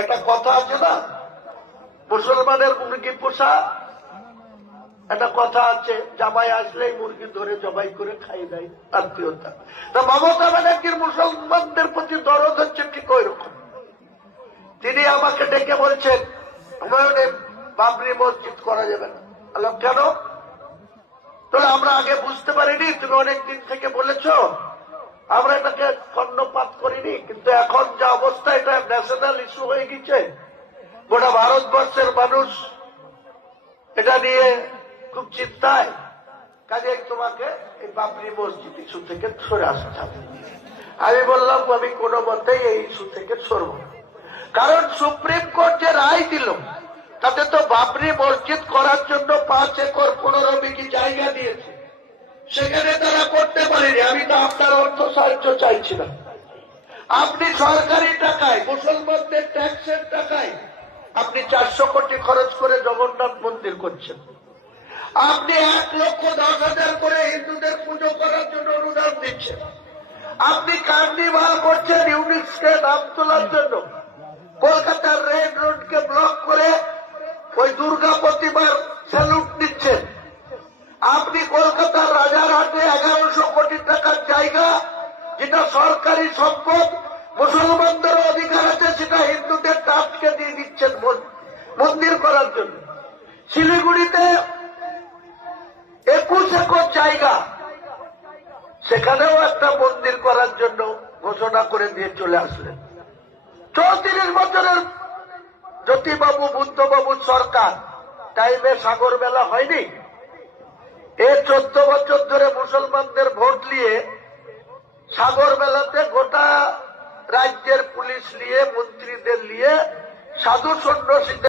একটা কথা আছে না, মুসলমানের মুরগি পোষা একটা কথা আছে, জামাই আসলেই মুরগি ধরে জবাই করে খাই দেয় আত্মীয়তা। তা মমতা ব্যানার্জির মুসলমানদের প্রতি দরদ হচ্ছে ঠিক ওই রকম। তিনি আমাকে ডেকে বলছেন হুমায়ুনে বাবরি মসজিদ করা যাবে না। বললাম কেন? তাহলে আমরা আগে বুঝতে পারিনি, তুমি অনেকদিন থেকে বলেছ, আমরা এটাকে কর্ণপাত করিনি, কিন্তু এখন যা অবস্থা এটা ন্যাশনাল ইস্যু হয়ে গেছে, গোটা ভারতবর্ষের মানুষ এটা নিয়ে খুব চিন্তায়, কাজে তোমাকে এই বাবরি মসজিদ ইস্যু থেকে সরে আসতে হবে। আমি বললাম আমি কোনো মতেই এই ইস্যু থেকে সরব না, কারণ সুপ্রিম কোর্ট যে রায় দিল তাতে তো বাবরি মসজিদ করার জন্য 5 একর 15 বিঘি জায়গা দিয়েছে, সেখানে তারা করতে পারেনি। আমি তো আপনার অর্থ সাহায্য চাইছিলাম। আপনি সরকারি টাকায়, মুসলমানদের ট্যাক্সের টাকায় আপনি 400 কোটি খরচ করে জগন্নাথ মন্দির করছেন। আপনি 1,10,000 করে হিন্দুদের পুজো করার জন্য অনুদান দিচ্ছেন। আপনি কার্নিভাল করছেন ইউনিক্সকে নাম তোলার জন্য। কলকাতার রেড রোডকে ব্লক করে ওই দুর্গা প্রতিমার স্যালুট দিচ্ছেন। আপনি কলকাতার রাজারহাটে 1100 কোটি টাকার জায়গা, যেটা সরকারি সম্পদ, মুসলমানদের অধিকার আছে, সেটা হিন্দুদের ট্রাস্টকে দিয়ে দিচ্ছেন মন্দির করার জন্য। শিলিগুড়িতে 21 একর জায়গা, সেখানেও একটা মন্দির করার জন্য ঘোষণা করে দিয়ে চলে আসলেন। 34 বছরের জ্যোতিবাবু বুদ্ধবাবুর সরকার টাইমে সাগর মেলা হয়নি। এই 14 বছর ধরে মুসলমানদের ভোট নিয়ে সাগর মেলাতে গোটা রাজ্যের পুলিশ নিয়ে, মন্ত্রীদের নিয়ে, সাধু সন্ন্যাসীদের